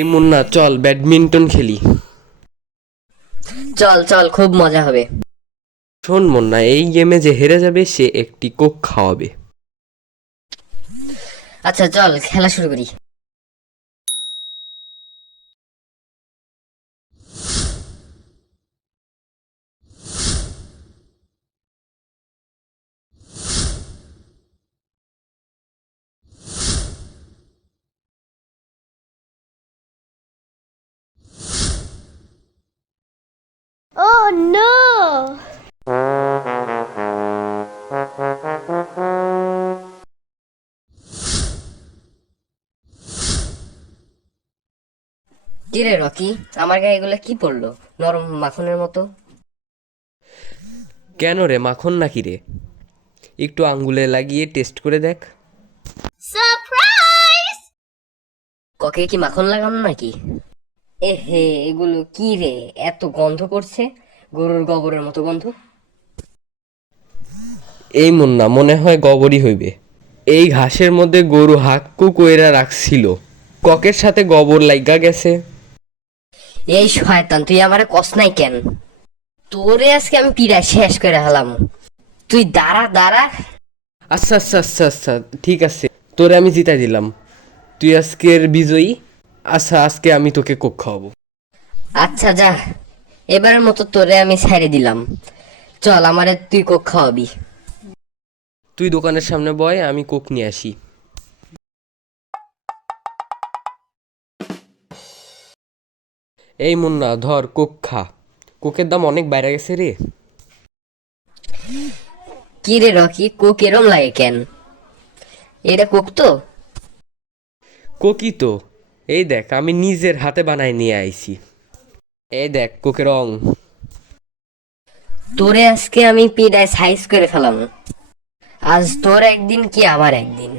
এই মুন্না চল ব্যাডমিন্টন খেলি। চল চল, খুব মজা হবে। শোন মুন্না, এই গেমে যে হেরে যাবে সে একটি কোক খাওয়াবে। আচ্ছা চল খেলা শুরু করি। Oh no! কি রে রকি, আমার গায়ে এগুলো কি পড়লো? নরম মাখনের মতো। কেন রে, মাখন নাকি রে? একটু আঙ্গুলে লাগিয়ে টেস্ট করে দেখ। Surprise! ককে কি মাখন লাগানো নাকি? এ হে, এগুলো কি রে, এত গন্ধ করছে, গরুর গোবরের মতো গন্ধ। এই মুন্না, মনে হয় গোবরই হইবে। এই ঘাসের মধ্যে গরু হাক্কু কইরা রাখছিল, ককের সাথে গোবর লাইগা গেছে। এই শয়তান, তুই আমারে কস নাই কেন? তোরে আজকে আমি পিড়ায় শেষ করে হলাম। তুই দাঁড়া দাঁড়া। আচ্ছা আচ্ছা আচ্ছা আচ্ছা, ঠিক আছে, তোরে আমি জিতাই দিলাম। তুই আজকের বিজয়ী। আচ্ছা, আজকে আমি তোকে কোক খাওয়াবো। আচ্ছা যা, এবারের মতো তোরে আমি ছেড়ে দিলাম। চল, আমারে তুই কোক খাওয়াবি। তুই দোকানের সামনে বয়, আমি কোক নিয়ে আসি। এই মুন্না ধর, কোক খা। কোকের দাম অনেক বাইরে গেছে রে। কি রে রকি, কোক এরম লাগে কেন? এটা কোক তো? কোকই তো। এই দেখ, আমি নিজের হাতে বানাই নিয়ে আইছি। এই দেখ কোকের রং। তোরে আজকে আমি পিড়ায় সাইজ করে ফেলাম। আজ তোর একদিন কি আমার একদিন।